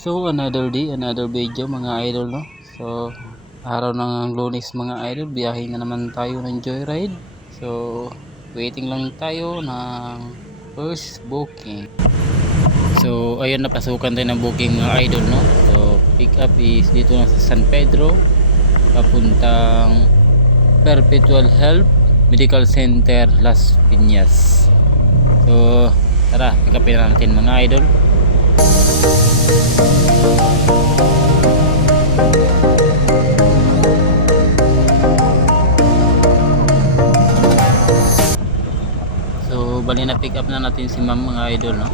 So another day, another video mga idol, no? So araw ng Lunes mga idol, biyahe na naman tayo ng joyride. So waiting lang tayo ng first booking. So ayun, napasukan tayo ng booking mga idol, no? So pick up is dito na sa San Pedro, papuntang Perpetual Health Medical Center Las Piñas. So tara, pick upin natin mga idol. So bali na pick up na natin si ma'am mga idol, no?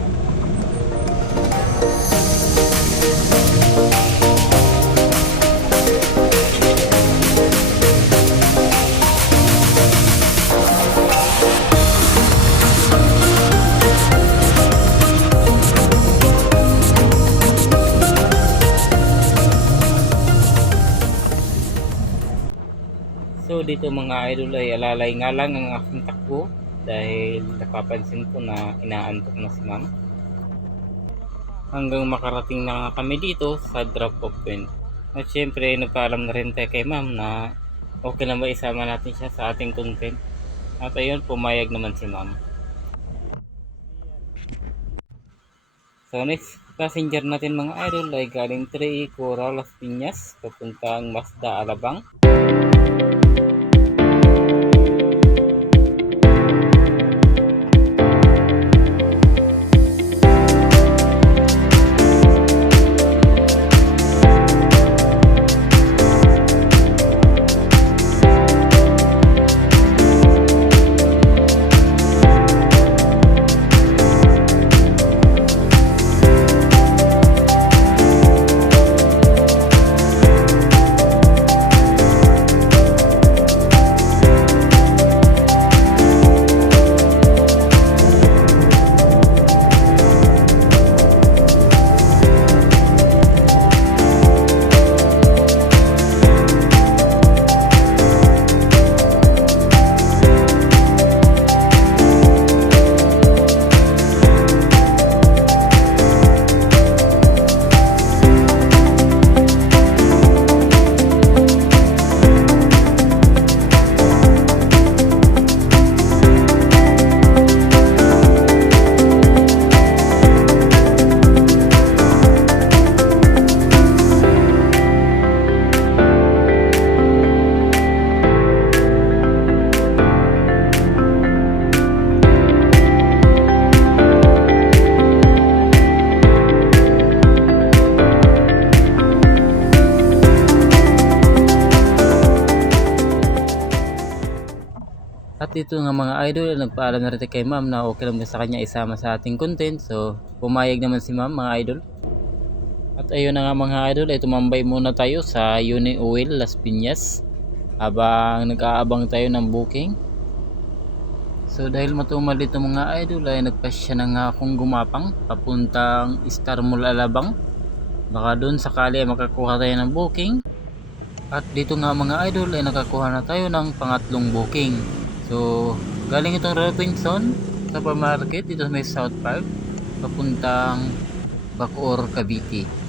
So dito mga idol ay alalay nga lang ang aking takbo dahil napapansin ko na inaantok na si ma'am. Hanggang makarating na kami dito sa drop off point. At syempre nagpaalam na rin tayo kay ma'am na okay lang ba isama natin siya sa ating content. At ayun, pumayag naman si ma'am. So next passenger natin mga idol ay galing 3 Cora Las Piñas papuntang Mazda Alabang. At dito nga mga idol, nagpaalam na rin kay ma'am na okay lang sa kanya isama sa ating content. So pumayag naman si ma'am mga idol. At ayun na nga mga idol, ay tumambay muna tayo sa Uni Oil Las Piñas habang nag-aabang tayo ng booking. So dahil matumal dito mga idol ay nagpasya na nga akong gumapang papuntang Star Mall Alabang. Baka doon sakali ay makakuha tayo ng booking. At dito nga mga idol ay nakakuha na tayo ng pangatlong booking. So galing itong Robinson Supermarket dito sa may South Park papuntang Bacoor, Cavite.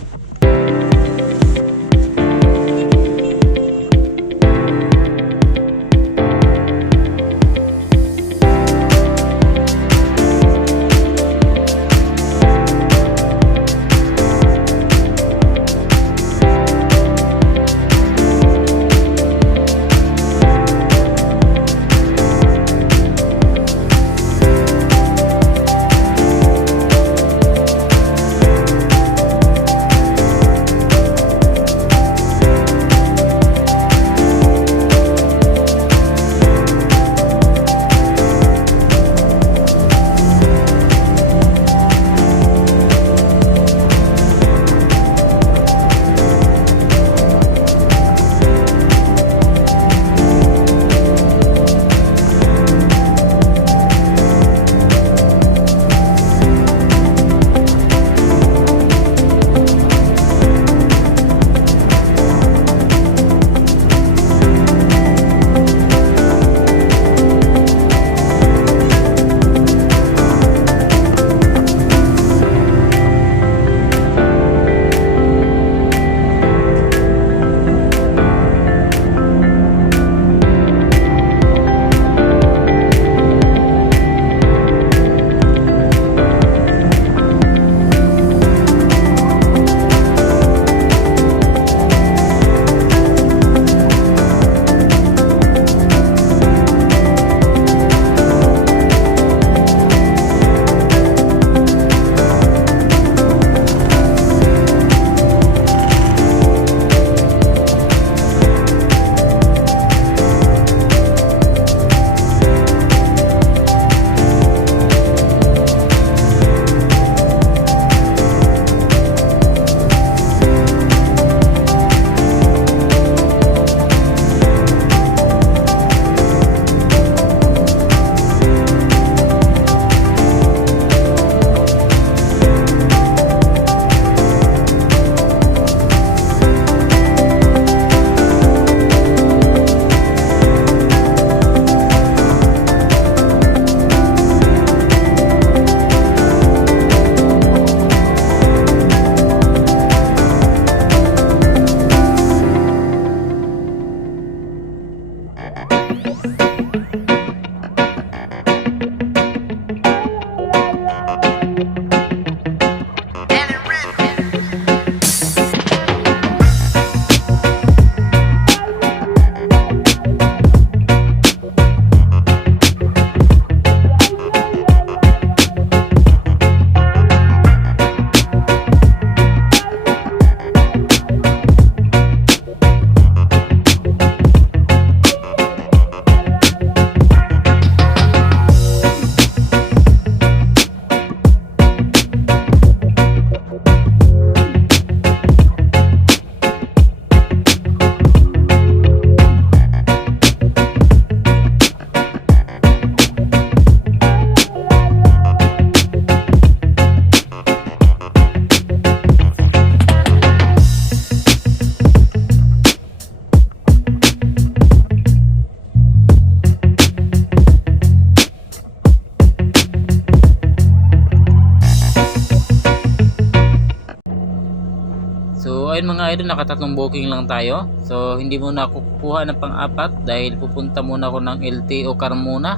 ayun mga idol, nakatatlong booking lang tayo. So hindi muna ako kukuha ng pang-apat dahil pupunta muna ako ng LTO Carmona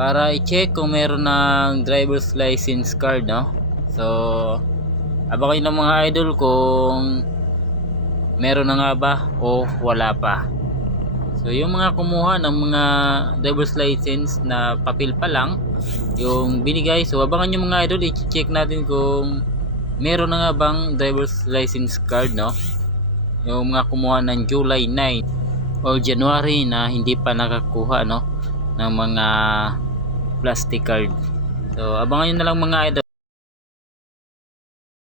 para i-check kung meron ng driver's license card, no? So abangan ng mga idol kung meron na nga ba o wala pa. So yung mga kumuha ng mga driver's license na papel pa lang yung binigay, so abangan yung mga idol, i-check natin kung meron na nga bang driver's license card, no? Yung mga kumuha ng July 9 o January na hindi pa nakakuha, no, ng mga plastic card. So abangan nyo na lang mga idol.